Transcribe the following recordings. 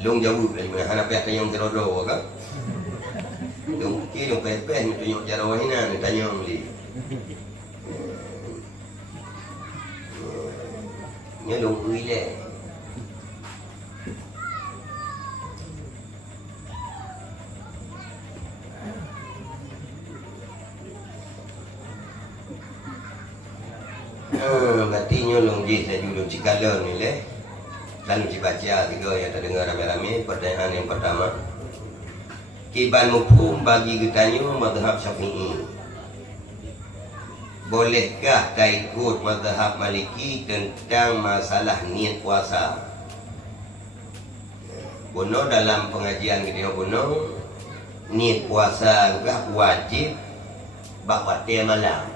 Long jauh dari mana hana pihak tanya terodo kan? Long kiri long pepe ni tunjuk cara wahina ni tanya beli. Ni long uile. Berarti nyolong je saya julung cikala ni leh. Lalu dibaca tiga yang terdengar ramai-ramai. Pertanyaan yang pertama, kiban mufhum bagi getanya mazhab Syafi'i. Bolehkah tak ikut mazhab Maliki tentang masalah niat puasa? Bono dalam pengajian kita bono niat puasa juga wajib bak waktu malam.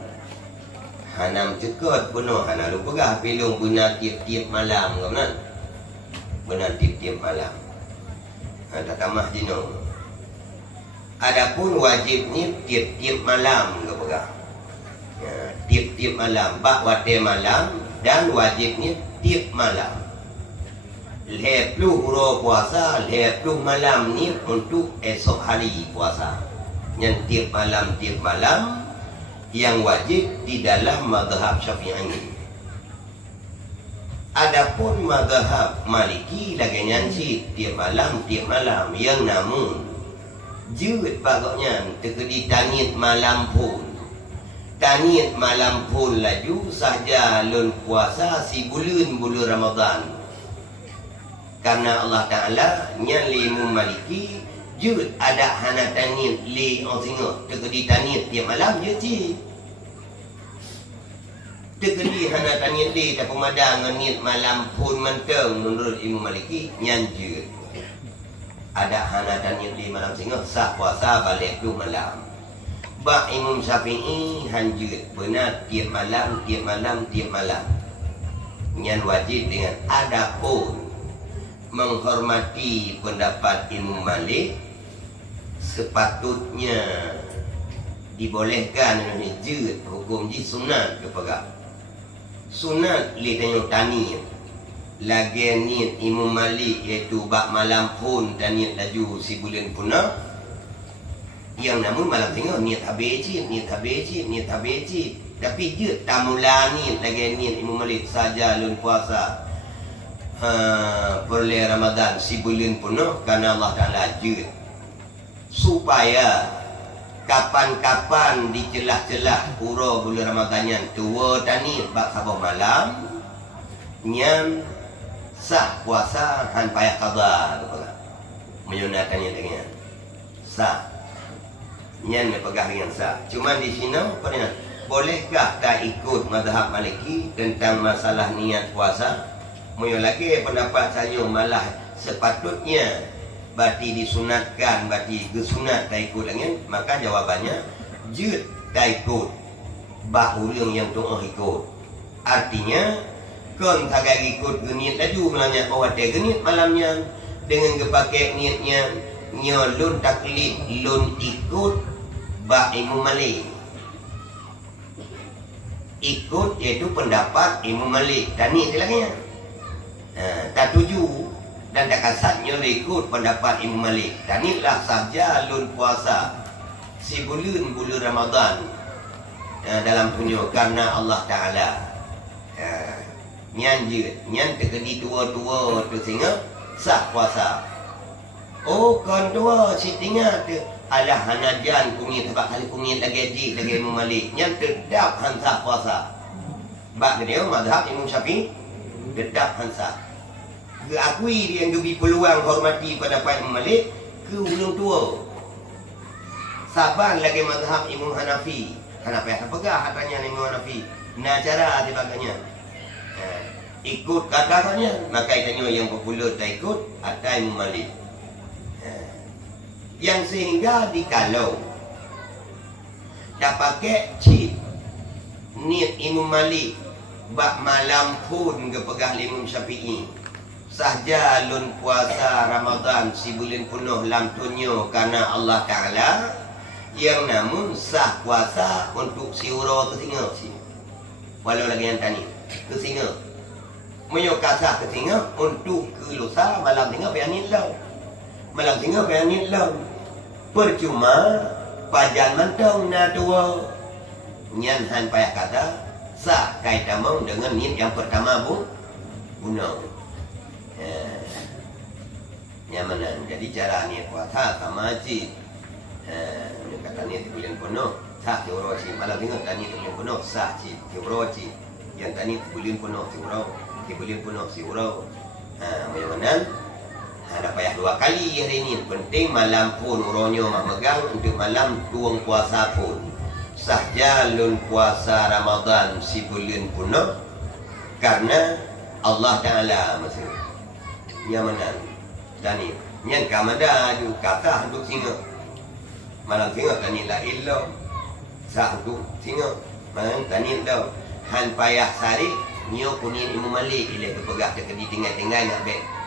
Hanam cekot bono hana lu pegah pilung guna tiap-tiap malam kan? Benar tiap-tiap malam. Tak tamah dino. Adapun wajib ni tiap-tiap malam ke pegang. Tiap-tiap malam, bak waktu malam dan wajibnya tiap malam. Lepluh hura puasa, lepluh malam ni untuk esok hari puasa. Yang tiap malam yang wajib di dalam mazhab Syafi'i. Adapun mazhab Maliki lagi nyanci tiap malam yang namun jut bagoknya terkedi tanit malam pun. Tanit malam pun laju sahaja lun puasa si bulan Ramadan. Karena Allah Ta'ala nyalimu Maliki jut ada hana tanit li orang singa terkedi tanit tiap malam je cik. Terkedi hana tanit li tak pemadang niat malam pun menteng menurut Imam Maliki nyanjut. Ada hana tanit li malam singa sah puasa balik tu malam. Bak Imam Syafi'i hanjut benar tiap malam. Yang wajib dengan adapun menghormati pendapat Imam Malik sepatutnya dibolehkan menjud hukum ji sunat ke pegak. Sunat li tanya tani lagi niat Imam Malik iaitu bak malam pun dan niat laju si bulan punah. Yang namun malam tengok niat habis cik. Tapi je tak mula niat lagi niat Imam Malik saja lun puasa perle Ramadan si bulan punah karena Allah Ta'ala je supaya kapan-kapan di celah-celah pura bulan Ramadan yang tua tani bak sabah malam yang sah puasa han payah qada menyunatkannya dengan sah yang pegang dengan sah. Cuma di sini bolehkah tak ikut mazhab Maliki tentang masalah niat puasa? Moyo lagi pendapat saya malah sepatutnya berarti disunatkan, berarti kesunat tak ikut dengan, maka jawabannya jut tak ikut bak ulang yang tu'ah ikut. Artinya kon tagak ikut genit laju melanya awak dia genit malamnya dengan kepakai niatnya nyolun taklid lun ikut bak Imam Malik. Ikut iaitu pendapat Imam Malik dan ni lagi tak tuju dan tak kasatnya ikut pendapat Imam Malik. Dan inilah sahaja lun puasa si bulan Ramadan dalam tunjuk karena Allah Ta'ala nyan terkedi tua-tua tu sehingga sah puasa. Oh kan tua si tinggal tu alah hanajan kumit sebab kali kumit lagi Imam Malik nyan terdap hansa puasa. Bak dia mazhab Imam Syafi'i dedap hansa. Akui dia yang lebih peluang hormati pada Imam Malik ke ulung tua. Saban lagi mazhab Imam Hanafi. Hanafi akan pegah hatanya Imam Hanafi. Nah cara dibagainya ikut katanya, maka itanya yang popular tak ikut atau Imam Malik. Yang sehingga dikalau tak pakai cip niat Imam Malik bak malam pun ke pegah Imam Syafi'i sahaja lun puasa Ramadan si bulan penuh lam tunyo karena Allah Ta'ala yang namun sah puasa untuk si ura ke singa si walau lagi yang tani ke singa Munyo kasah ke tengah untuk ke lusa malam tengah bayanin lau. Malam tengah bayanin lau. Percuma pajan mantong na tua. Nyan han payah kata sah kaitamong dengan niat yang pertama bunuh. Nyamanan. Jadi cara niat puasa sama je. Kata niat bulan penuh sah teoroji. Malam tengah tani bulan penuh sah je teoroji. Yang tani bulan penuh teoroji. Di bulan penuh si urau. Macam ada payah 2 kali hari ini. Penting malam pun uronyo memegang untuk malam tuang puasa pun. Sah jalun puasa Ramadan si bulan penuh karena Allah Ta'ala masih nyamanan. Tani yang kamada ju kata untuk singa. Malam singa tani la illo. Sah untuk singa. Malam tani dah han payah sari nyo kunin Imam Malik ile kepegah ke di tinggal-tinggal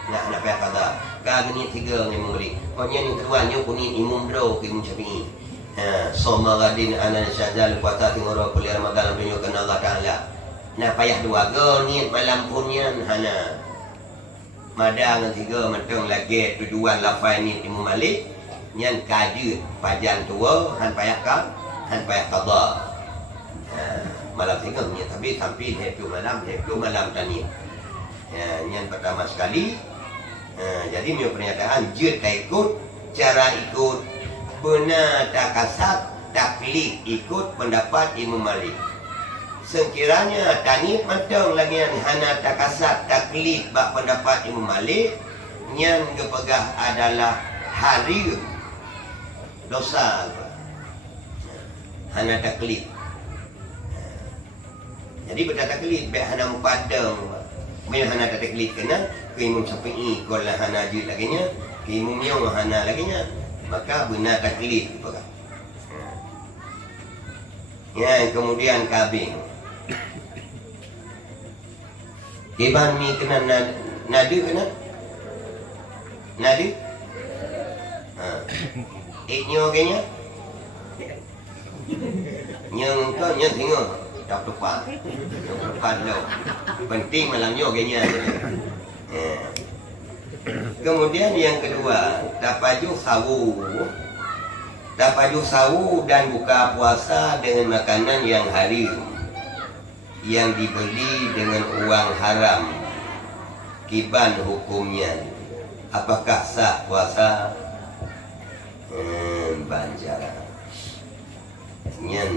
nak payah kata. Ka ni 3 ni Imam Malik. Pokoknya ni kedua nyo kunin Imam Bro ke Imam Syafi'i. Soma gadin ana syadzal puasa tingoro kuliah Ramadan binyo kana Allah Taala. Nak payah 2 go ni malam punyan hana. Madang 3 mentong lagi tujuan lafai ni Imam Malik nyan kaji pajan tua han payah ka han payah qada. Malam tengah ni tapi sampai itu malam tani. Yang pertama sekali. Jadi punya pernyataan jid tak ikut cara ikut benar tak kasat taklid ikut pendapat Imam Malik. Sekiranya tani matang lagi yang hana tak kasat taklid bak pendapat Imam Malik yang kepegah adalah hari dosa. Hana taklid. Jadi benda taklid baik hana mupadang. Bila hana taklid kena ke Imam Syafi'i kalau hana jid laginya, ke Imam Nyaw hana laginya, maka benar taklid apa? Ya, kemudian kabing. Iban ni kena nadi kena? Nadi? Iknyo kena? Yang kau yang tengok tak tepat dah. Penting malam ni kayaknya. Kemudian yang kedua, tapaju sawu dan buka puasa dengan makanan yang haram yang dibeli dengan uang haram. Kiban hukumnya. Apakah sah puasa? Banjara. Yang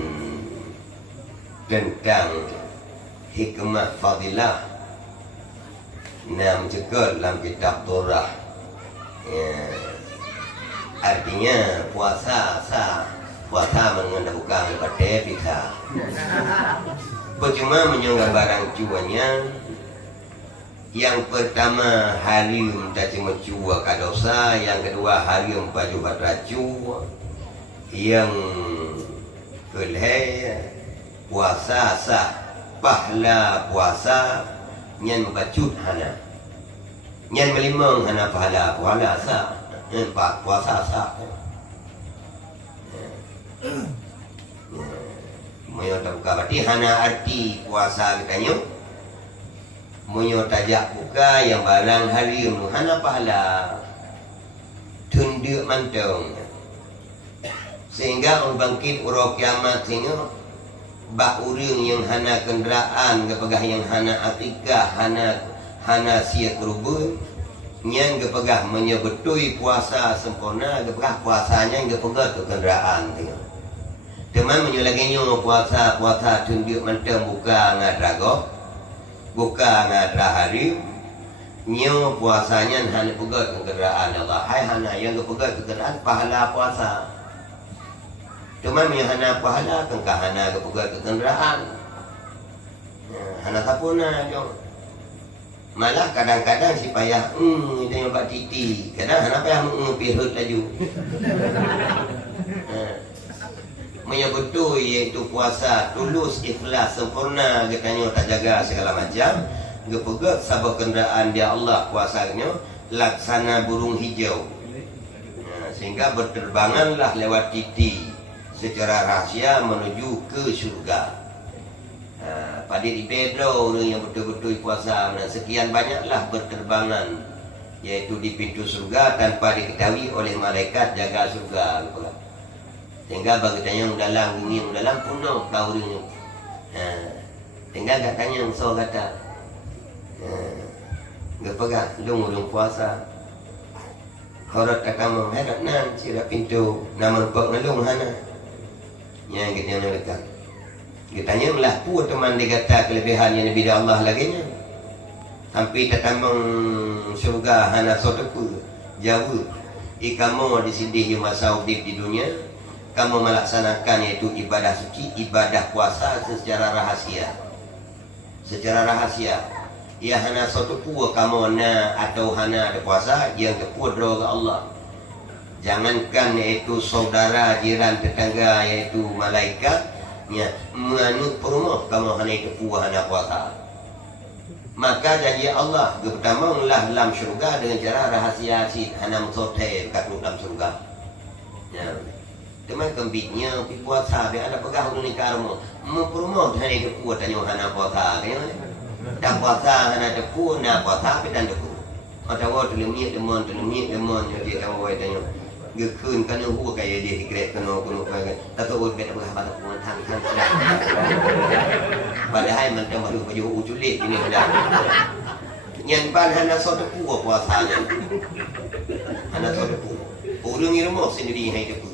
tentang hikmah fadilah nam juga dalam kitab Torah. Artinya puasa sah. Puasa mengendahkan kepada kita. Percuma menyonggah barang cuanya. Yang pertama harim tak cuma cua kadosa. Yang kedua harim baju batracu. Yang kelih puasa sah. Pahala puasa nyan membacut hana. Nyan melimang hana pahala sah. Puasa sah. Moyo tak buka berarti hana arti puasa katanya. Moyo tajak buka yang barang hari hana pahala. Tunduk mantong. Sehingga orang bangkit urang kiamat sehingga bak urang yang hana kenderaan kepegah yang hana akikah hana sia kerubun yang kepegah menyebetui puasa sempurna kepegah puasanya yang kepegah tu kenderaan tengok. Teman menyulaginya puasa tunduk mantang buka ngadrago buka ngadrahari nyo puasanya hana pegah kenderaan Allah hai hana yang kepegah kenderaan pahala puasa. Cuma yang hana pahala kengkah hana kepegah kenderaan. Hana sapuna jom. Malah kadang-kadang si payah dia yang buat titi. Kadang hana payah pirut laju. Menyebutui iaitu puasa tulus ikhlas sempurna katanya tak jaga segala macam. Kepegah sabah kenderaan dia Allah puasanya laksana burung hijau. Sehingga berterbanganlah lewat titi secara rahsia menuju ke syurga. pada di Pedro yang betul-betul puasa. Sekian banyaklah berterbangan, iaitu di pintu surga tanpa diketahui oleh malaikat jaga surga. Sehingga bagi tanya dalam bumi dalam penuh kau ring. Tinggal kat tanya so kata. Gak pegang lung puasa. Korot kamu hendak nan sira pintu nama pok ngalung hana. Yang kita nak kata. Kita tanya melah pu teman dia kata kelebihan yang lebih dari Allah lagi nya. Sampai tatambang surga hana soteku jauh. Kamu di sini masa hidup di dunia, kamu melaksanakan yaitu ibadah suci, ibadah puasa secara rahasia. Secara rahasia. Ya hana satu pua kamu na atau hana ada puasa yang kepua doa Allah. Jangankan yaitu saudara, jiran, tetangga yaitu malaikat nya menganut perumah kamu hana itu pua hana puasa. Maka janji Allah pertama lah dalam syurga dengan cara rahasia si hana mengsotai kat dalam syurga. Ya. Teman kembitnya pi puasa dia ada pegah ni karmo. Mu perumah hana itu pua tanya hana puasa kan. Dan puasa hana depu na puasa pe dan depu. Mata wa telemia demon jadi tahu wa tanya. Gekun kana hu kaya dia hikret kana kuno kaya. Tato bet apa pada pun tang sudah. Padahal man tama du baju uculit ini dah. Nyan ban hana so depu puasanya. Hana so depu. Urang irmo sendiri hai depu.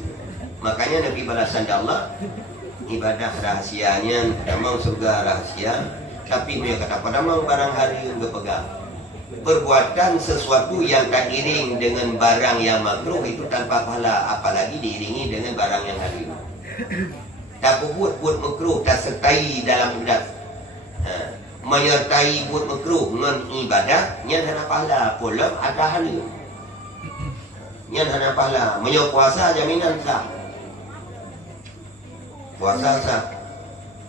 Makanya Nabi balasan Allah ibadah rahasianya memang surga rahasia. Tapi dia kata pada mau barang hari yang berpegang. Perbuatan sesuatu yang tak iring dengan barang yang makruh itu tanpa pahala, apalagi diiringi dengan barang yang haram. Tak buat makruh, tak sertai dalam ibadat. Menyertai buat makruh dengan ibadat, yang hana pahala, pula ada haram. Yang hana pahala, menyok puasa jaminan sah. Puasa sah.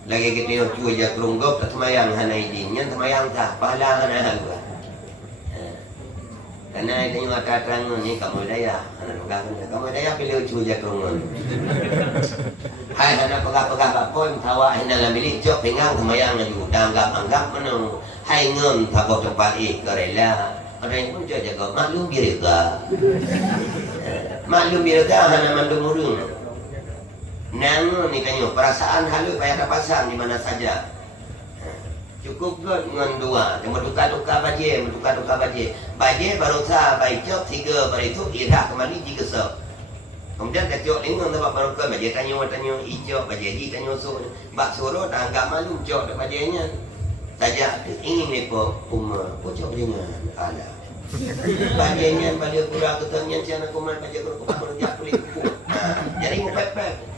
Lagi kita yang cuba jak runggop tak semayang hana idin, yang semayang sah, pahala hana halwa. Karena itu yang kata-kata ni kamu daya, hana pegang kamu daya pilih cuba jak runggop. Hai hana pegang-pegang bakpon, tawa hina dalam bilik jok pengang semayang lagi, anggap mana. Hai ngem tabok tempat kerela. Ada yang pun jaga maklum birga. Maklum birga hana mandum urung. Nang ni tanya perasaan halus payah pasang di mana saja. Cukup kot dengan dua. Cuma tukar-tukar baje. Baje baru sah baik jok 3 baru itu irah kembali 3 sok. Kemudian kacok lingkung tempat baru ke baje tanya hijau baje di tanya so. Bak suruh tak anggap malu jok dak bajenya. Saja ingin lepo pocok dengan ala. Bajenya pada kurang ketanya cian aku man baje kurang jak kulit. Jadi mau pepek.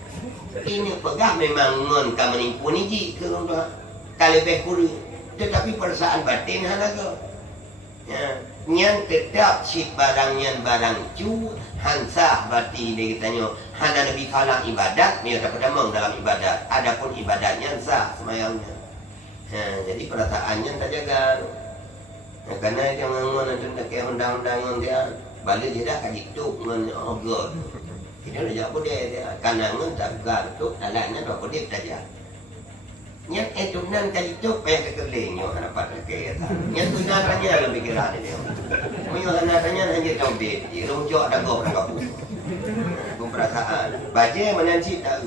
Ini pegang memang ngon ka menipu ni ji ke ronda kali pekuri tetapi perasaan batin halaga ya nyan tetap si barangnya barang cu hansah bati dia kitanya hana lebih kalah ibadat dia tak pedamang dalam ibadat adapun ibadatnya sah semayangnya jadi perasaannya tak jaga karena dia ngon ada ke undang-undang dia balik dia dah kaji tu ngon ogor. Kita dah jawab dia kanangan tak gartuk alaknya dah boleh saja. Yang itu nan kali tu payah kekelingnya harapan ke kata. Yang tu naranya lebih kira dia. Menyo naranya hanya tahu dia. Rojok dah kau dah kapus. Perasaan. Baje menanci tahu.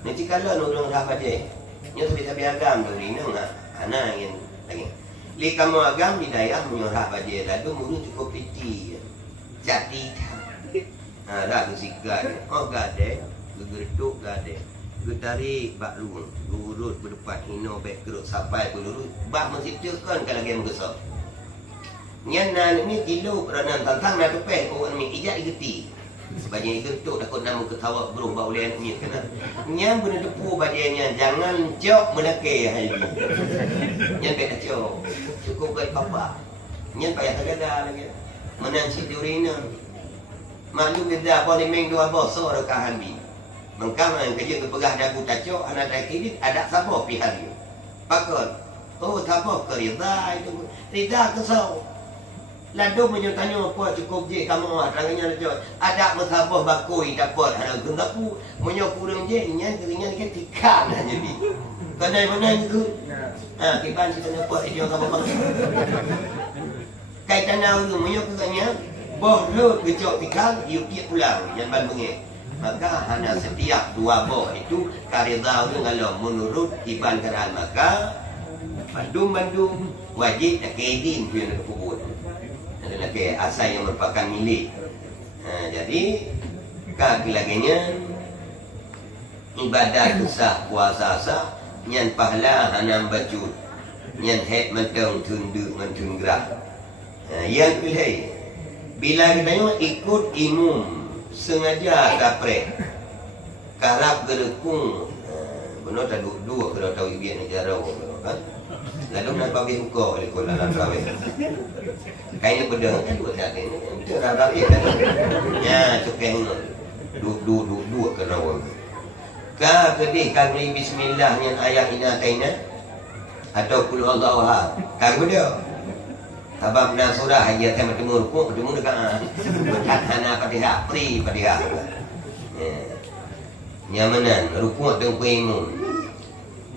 Nanti kalau nurung dah baje. Nya tu bisa biagam dari nang ana ingin lagi. Li kamu agam di daerah menyurah baje lalu mulu cukup piti. Jadi dah kesikat. Oh gade, gegeduk gade. Getari bak lu, urut berdepan hino bek keruk sampai berurut. Bak mesti tekan kalau game besar. Nyan ni kilo peranan tantang na tepeh ko ni ijak igeti. Bajai getuk takut nama ketawa bro bau lian ni kena. Nyan benda depu bajainya jangan jok menake hari ni. Nyan bek acok. Cukup kat papa. Nyan payah tagada lagi. Menang si durina. Maklum dia boleh main dua bosor rekahan bi. Mengkam yang kerja kepegah dagu tacok anak dah kredit ada siapa pihak dia. Pakon. Oh siapa ke rida itu. Rida kesau. Lalu menyertanya apa cukup je kamu terangnya dia. Ada mesabah bakoi dapat ada gendapu menyo kurang je nyan keringan ke tikan aja bi. Kedai mana itu? Kiban kita nampak dia apa bang. Kaitan nahu menyok katanya, boh lut gejok tikal, yuk dia pulang yang ban bengek. Maka hanya setiap dua boh itu karidau kalau menurut Iban Karal maka bandung wajib nak kedin dia nak kubur. Adalah ke asal yang merupakan milik. Jadi kagilaginya ibadat sah puasa sah nyan pahala hanam bajut nyan het mentang tundu mentun gerak. Yang pilih bila kita ikut imum sengaja kapre karap gerekung benar tak dua kalau tahu biar negara kan lalu nak bagi hukum oleh kolam rawe kainnya pedang kan dua tak ini itu rawe kan ya cukeng dua ke rawe ka kedih kami bismillah yang ayat ina kaina atau qul huwallahu ahad kan dia sebab na surah ayat yang bertemu dekat bekat hana Fatihah pri Fatihah nyamanan rukuk dengan imam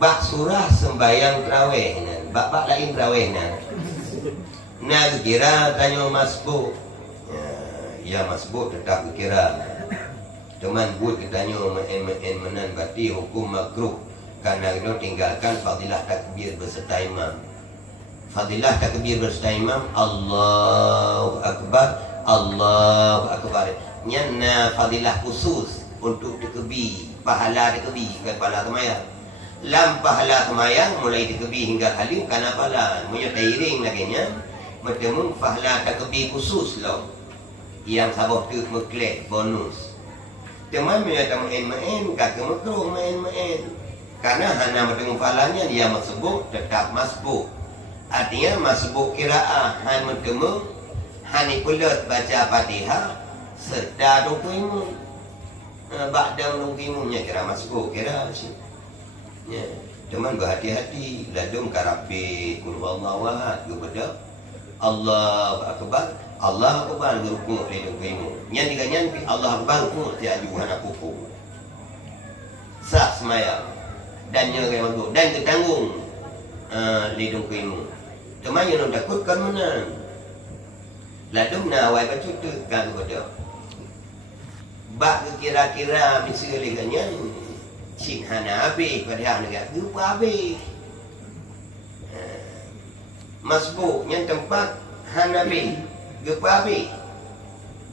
bak surah sembahyang tarawih bak lain tarawih nah kira tanya masbuk ya masbuk tetap kira teman buat ditanya menan berarti hukum makruh karena itu tinggalkan fadilah takbir beserta imam. Fadilah takbir beserta imam Allahu Akbar Allahu Akbar nyana fadilah khusus untuk dikebi pahala dikebi ke pahala semayang lam pahala semayang mulai dikebi hingga halim karena pahala menyetairing laginya bertemu pahala dikebi khusus loh yang sabah tu meklet bonus teman menyata main-main kata makruh main-main karena hanya bertemu pahalanya dia masbuk tetap masbuk. Artinya masbuk kiraah han bertemu hani kulut baca Fatihah serta dokuimu ba'da dokuimunya kira masbuk kira sih ya teman berhati-hati ladum karapi qul huwallahu ahad kepada Allahu akbar Allah akbar rukuk le dokuimu yang diganyan Allah akbar rukuk ti ajuhan aku sah semayang dan yang manduk dan ketanggung le dokuimu teman yang takutkan mana ladum na wai bacu tu kan kepada bak kira-kira misalnya cik hana habis pada negara lupa habis masbuk yang tempat hana habis lupa habis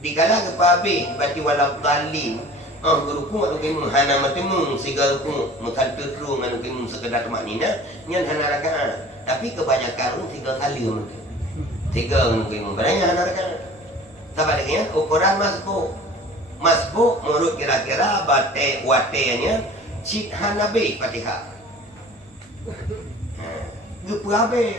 dikala lupa habis berarti walau talim berukuk atau hana matemu segala rukuk mengkata terung anu kimu sekedar temak nina nyan hana rakaat tapi kebanyakan orang 3 kali tiga kimu banyak hana rakaat sebab dengan ukuran masbuk menurut kira-kira bate watenya cik hanabe Fatihah gepabe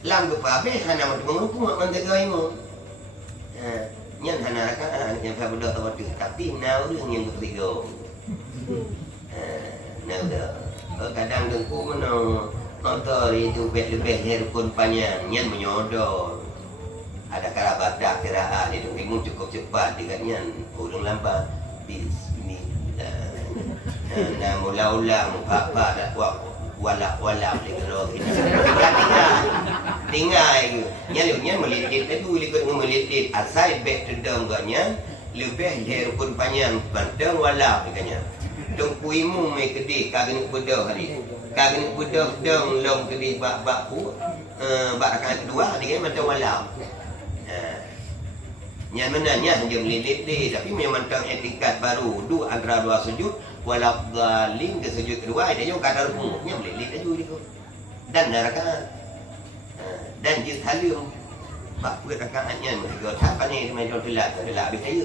lam gepabe hana menunggu mentegaimu nyan hana rakaat yang pada waktu tapi nau yang ketiga kadang dengku menang motor itu lebih rukun panjang nyan menyodor ada kerabat dak kiraan itu ilmu cukup cepat dengannya kurang lambat bismillah nah mula-ulang apa dak wala lekero tinggal nyan melilit itu ikut melilit asal back tedang ganya lebih rukun panjang bantang wala dengannya tungku imu mai kedih kagin bedah hari kagin bedah dang long kedih bak rakaat kedua dengan macam wala yang menanya hanya melilit dia tapi memang tingkat baru antara dua sujud walau zalim ke sujud kedua dia juga kata rukuknya melilit dia juga dan rakaat dan jis halim bak rakaatnya mereka tak ni macam telat habis saya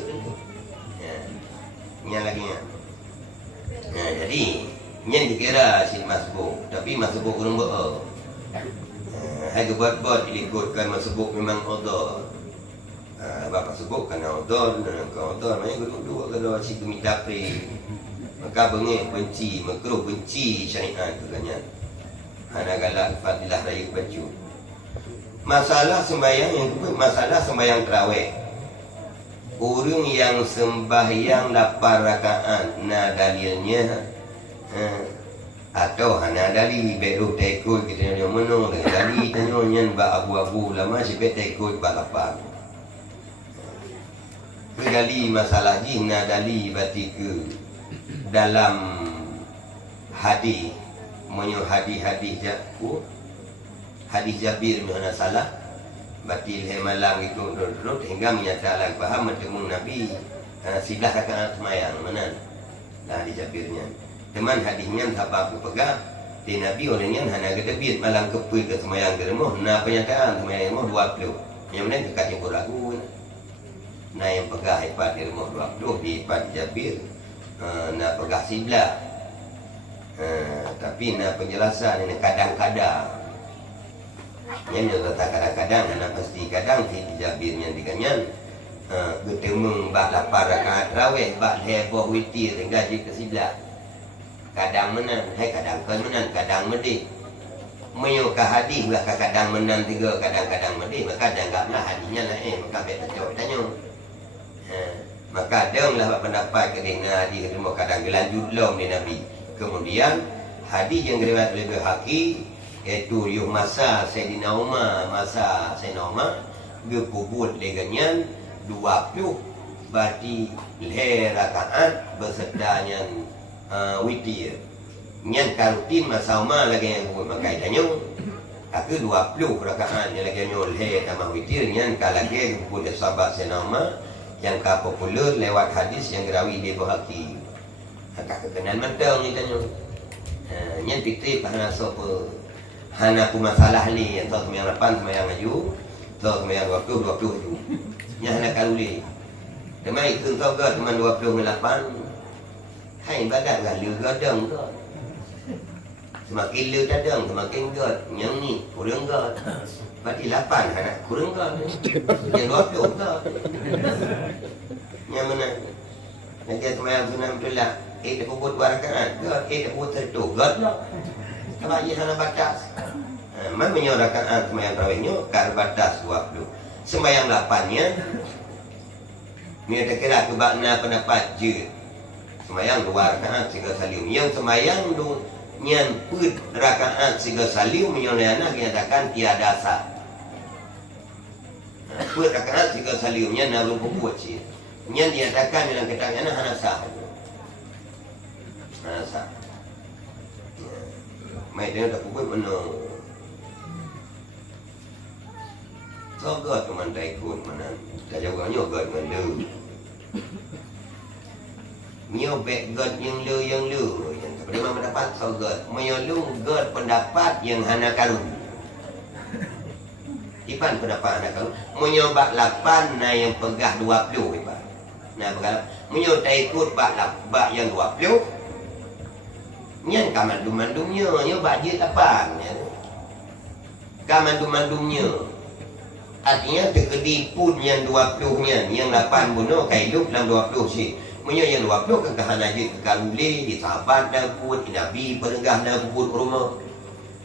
yang lagi jadi yang dikira si masbuk tapi masbuk orang buat ada buat ikutkan masbuk memang odor bapak sebut kerana odor maknanya dua kalau si gemita pri maka bengek benci makruh benci syariat katanya hana galak fadilah raya baju masalah sembahyang yang kedua masalah sembahyang tarawih orang yang sembahyang 8 rakaat nah dalilnya Atau hana dali beru tekoi kita yang mana dengan dali tanya nyan ba abu-abu lama si bet tekoi ba lapang. Ke dali masalah jina dali bati ke dalam hadis menyo hadis hadis Jabir mana salah batil hemalang itu duduk hingga menyatakan faham bertemu Nabi silah rakaat semayang mana lah hadis Jabirnya. Teman hadisnya sahabat aku pegang di Nabi olehnya hana kedebit malam kepui ke semayang ke rumah na penyataan semayang rumah 20 yang mana dekat yang ragu na yang pegang ipat di rumah 20 di ipat Jabir na pegang siblah tapi na penjelasan ini kadang-kadang yang kata kadang-kadang na pasti kadang si Jabirnya dikanyan bertemu bak 8 rakaat raweh bak heboh witir hingga ke siblah kadang menang, kadang menang, kadang medih. Menyuka hadis lah kadang menang 3, kadang-kadang medih. Maka janganlah hadisnya lah maka betul cok tanya. Maka ada lah pendapat kerana hadis ketemu kadang gelanjut long di Nabi. Kemudian hadis yang diriwayatkan oleh Baihaqi iaitu yuh masa Sayyidina Umar, masa Sayyidina Umar gepubut leganyan 20 berarti leh rakaat bersertanya witir nyan karutin masa Umar lagi yang buat makai tanya aku 20 rakaat yang lagi nyol he tambah witir nyan kalage buat sahabat Sayyidina Umar yang ka popular lewat hadis yang gerawi di Baihaqi agak kekenal mentang ni tanya nyan fiktif hana sopo hana ku masalah ni yang tahu sembahyang 8 sembahyang aju tahu sembahyang 20 tu nyan hana kaluli demai kun tahu ke teman 28 hai badat lah lừa gadang ke semakin lừa dadang semakin gad yang ni kurang gad berarti 8 anak kurang gad yang 20 gad yang mana nanti semayang sunam tu lah tak kubut 2 rakaat gad tak kubut 1 gad lah sebab ia sana batas mana punya rakaat semayang tarawihnya kar batas 20 sembayang 8 nya ni tak kira kebakna pendapat je semayang 2 rakaat 3 salim. Yang semayang nyan put rakaat 3 salim menyolehana dinyatakan tiada sah. Put rakaat 3 salim nyan nalu buat sih. Nyan dinyatakan dalam keterangan hana sah. Hana sah. Mai dia tak buat mana. Sogot teman daikun mana. Tak jawabnya god mana. Mio back god yang lu yang bagaimana mendapat so god menyolong god pendapat yang hana karun ipan pendapat hana karun menyobak 8 na yang pegah 20 ipan nah pegang menyota ikut bak yang 20 nyan kamandum-mandumnya nyobak dia 8 ya kamandum-mandumnya artinya terkedi pun yang 20 nya yang 8 bunuh hidup dalam 20 sih punya yang 20 kekahan aja kekaluli di sahabat dan pun di Nabi penegah dan pun rumah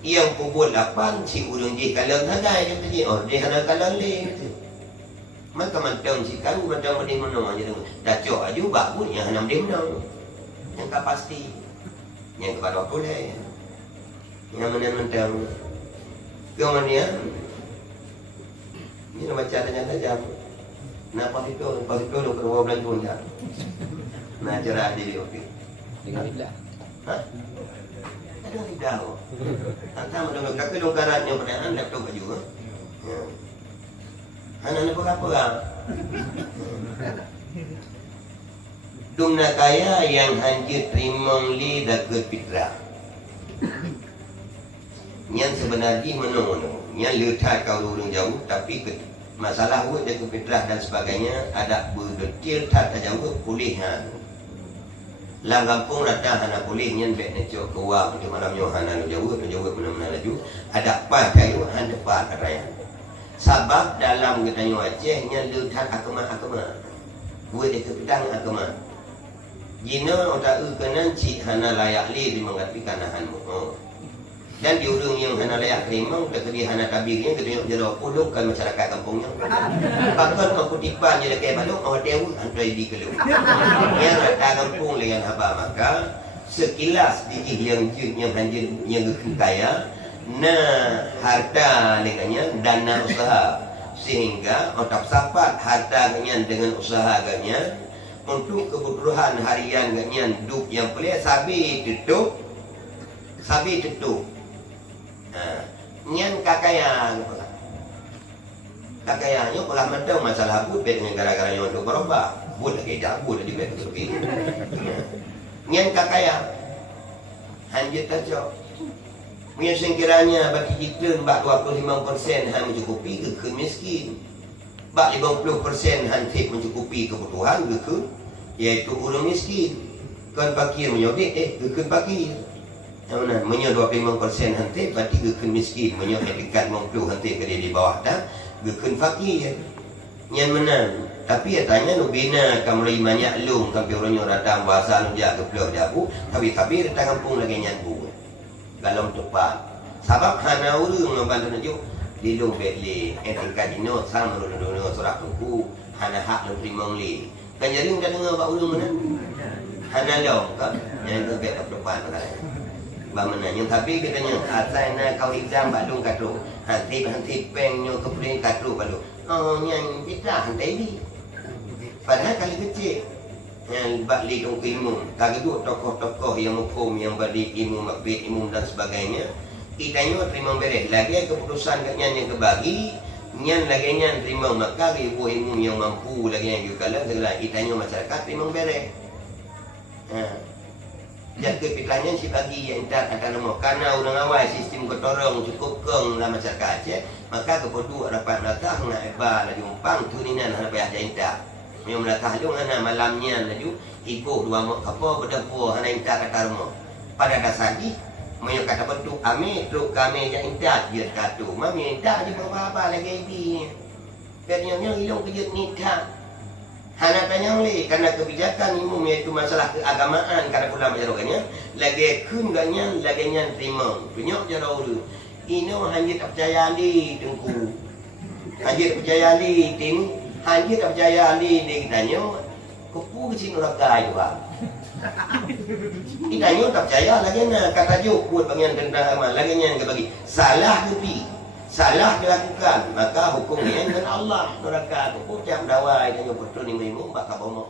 yang pun 8 si urang je kalang hadai dia tadi dia hana kalang le gitu maka mantang si kalu mantang benda mana aja dah cok aja bagus yang hana dia menang yang tak pasti yang kepada boleh yang mana mantang kemudian ni nak baca tanya jam nak pasito lu keluar bulan pun ya. Nah cerah jadi okey. Dengan lidah. Ha? Ada lidah. Antara mendengar kata dong karatnya pertanyaan laptop baju. Ya. Anak-anak apa? Dumna kaya yang hancur trimong li dapat fitrah. Yang sebenarnya mana-mana. Yang letak kau urung jauh tapi masalah buat jaga fitrah dan sebagainya ada berdetil tak jauh pulihan. Lang kampung datang hana pulih nyen bek necok keluar macam malam yo hana jauh mana-mana laju ada pas kayu hana pas raya. Sebab dalam katanya Aceh nya letak agama buat itu pedang agama. Jina otak kenan cik hana layak li dimengertikan hanmu. Dan di ujung yang hana layak terima dah kedi hana tabirnya kedua jero puluk kan masyarakat kampungnya. Bahkan aku tipan je dekat balok oh dewu antrai di kelu. Yang rata kampung dengan haba maka sekilas dikih yang hanjin yang kaya na harta dengannya dana usaha sehingga otak sapat harta ganyan dengan usaha ganyan untuk kebutuhan harian ganyan duk yang boleh sabi tutup nyan kakayang kakayangnya kalau mentang masalah bud dengan gara-gara yang untuk berubah bud lagi bud di betul betul nyan kakayang hanjut kacau punya sekiranya bagi kita bak 25% hanya mencukupi ke miskin bak 50% hanya mencukupi kebutuhan ke iaitu orang miskin kan fakir menyodek ke fakir yang mana menyo 25% hanya berarti ke miskin menyo dekat 50 hanya ke dia di bawah dah ke fakir yang mana tapi ya tanya nu bina kamri banyak lung sampai orangnya datang bahasa nu jaga peluh jabu tapi datang kampung lagi nyambu dalam tepat sebab hana urang membantu najuk di dong bedli etika dino sama dulu surat tuku hana hak lu terima li kan jadi enggak dengar pak urang mana hana dong kan yang ke bed depan kan ba menanya tapi katanya asana kau exam badung katu hanti pengnyo ke pering katu padu oh yang kita hantai di padahal kali kecil yang bakli dong ilmu kagak tokoh-tokoh yang hukum yang balik ilmu makbid ilmu dan sebagainya kitanya terima beres lagi keputusan katnya yang kebagi nyan lagi nyan terima maka ibu ilmu yang mampu lagi yang juga lah segala kitanya masyarakat terima beres jadi kepitanya si bagi yang tak kata nama karena orang awal sistem ketorong cukup keng lah masyarakat Aceh maka keputu dapat natah nak eba lagi umpang tuninan hana payah jaintak yang melakah tu hana malamnya laju ibu dua apa berdapur hana intak kata rumah pada dasar ni Maya kata betul kami tu kami yang intak dia kata mami intak je apa lagi ibi katanya hilang kerja nikah hana tanya oleh karena kebijakan umum iaitu masalah keagamaan kata ulama jarokannya lagi kun ganyan lagi nyan terima penyok jaro dulu ini hanya tak percaya ali tengku hanya tak percaya ali tim hanya tak percaya ali dia tanya kupu kecil neraka itu bang kita tak percaya lagi nak kata juk buat bagian tentang amal lagi yang bagi salah tepi salah dilakukan maka hukumnya dengan Allah neraka tu pun tiap dawai tanya betul ni memang bakal bawa